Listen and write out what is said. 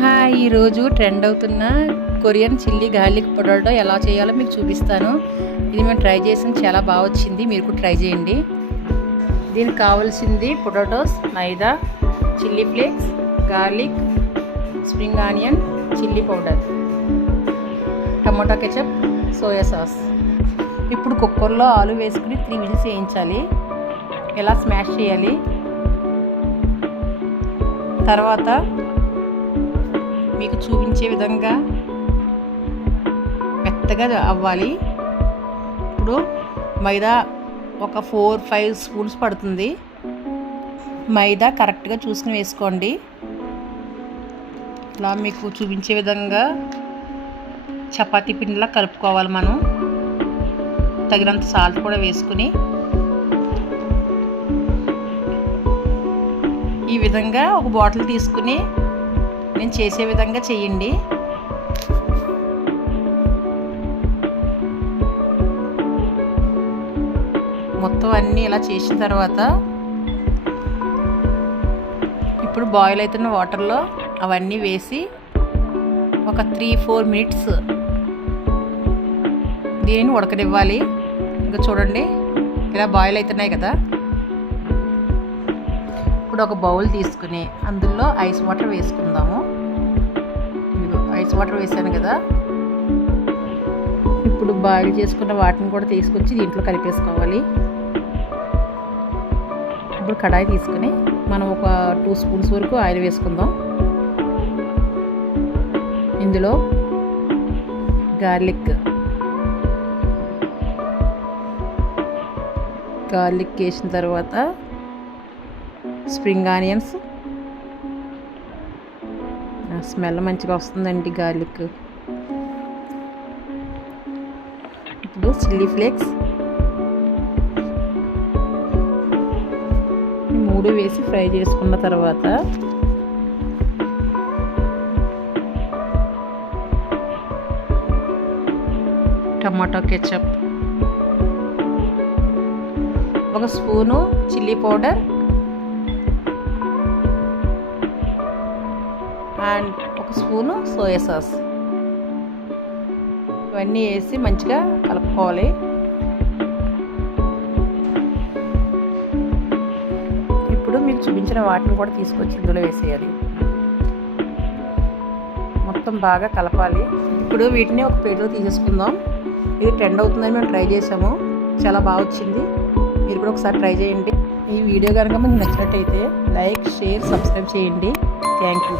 ఈరోజు ట్రెండ్ అవుతున్న Korean chilli garlic potato ఎలా చేయాలో మీకు చూపిస్తాను. ఇది మేము ట్రై చేసాం, చాలా బాగా వచ్చింది. మీరు కూడా ట్రై చేయండి. దీనికి కావాల్సింది potatoes, maida, chilli flakes, garlic, spring onion, chilli powder, tomato ketchup, soya sauce. ఇప్పుడు కుక్కర్లో ఆలు వేసుకుని 3 విజిల్స్ వేయించాలి. ఎలా స్మాష్ చేయాలి, తర్వాత మీకు చూపించే విధంగా మెత్తగా అవ్వాలి. ఇప్పుడు మైదా ఒక 4-5 స్పూన్స్ పడుతుంది. మైదా కరెక్ట్గా చూసుకుని వేసుకోండి. ఇలా మీకు చూపించే విధంగా చపాతీ పిండిలా కలుపుకోవాలి. మనం తగినంత సాల్ట్ కూడా వేసుకుని ఈ విధంగా ఒక బాటిల్ తీసుకుని నేను చేసే విధంగా చేయండి. మొత్తం అన్నీ ఇలా చేసిన తర్వాత ఇప్పుడు బాయిల్ అవుతున్న వాటర్లో అవన్నీ వేసి ఒక 3-4 మినిట్స్ దీనిని ఉడకనివ్వాలి. ఇంకా చూడండి, ఇలా బాయిల్ అవుతున్నాయి కదా. ఇప్పుడు ఒక బౌల్ తీసుకుని అందులో ఐస్ వాటర్ వేసుకుందాము. ఐస్ వాటర్ వేసాను కదా. ఇప్పుడు బాయిల్ చేసుకున్న వాటిని కూడా తీసుకొచ్చి దీంట్లో కలిపేసుకోవాలి. ఇప్పుడు కడాయి తీసుకుని మనం ఒక 2 స్పూన్స్ వరకు ఆయిల్ వేసుకుందాం. ఇందులో గార్లిక్ వేసిన తర్వాత స్ప్రింగ్ ఆనియన్స్, స్మెల్ మంచిగా వస్తుందండి గార్లిక్. ఇప్పుడు చిల్లీ ఫ్లేక్స్ 3 వేసి ఫ్రై చేసుకున్న తర్వాత tomato ketchup, 1 spoon chilli powder and 1 spoon soya sauce, ఇవన్నీ వేసి మంచిగా కలుపుకోవాలి. ఇప్పుడు మీకు చూపించిన వాటిని కూడా తీసుకొచ్చి ఇందులో వేసేయాలి. మొత్తం బాగా కలపాలి. ఇప్పుడు వీటిని ఒక ప్లేట్లో తీసేసుకుందాం. ఇది ట్రెండ్ అవుతుందని మేము ట్రై చేసాము, చాలా బాగా వచ్చింది. మీరు కూడా ఒకసారి ట్రై చేయండి. ఈ వీడియో కనుక మీకు నచ్చినట్టయితే లైక్, షేర్, సబ్స్క్రైబ్ చేయండి. Thank you.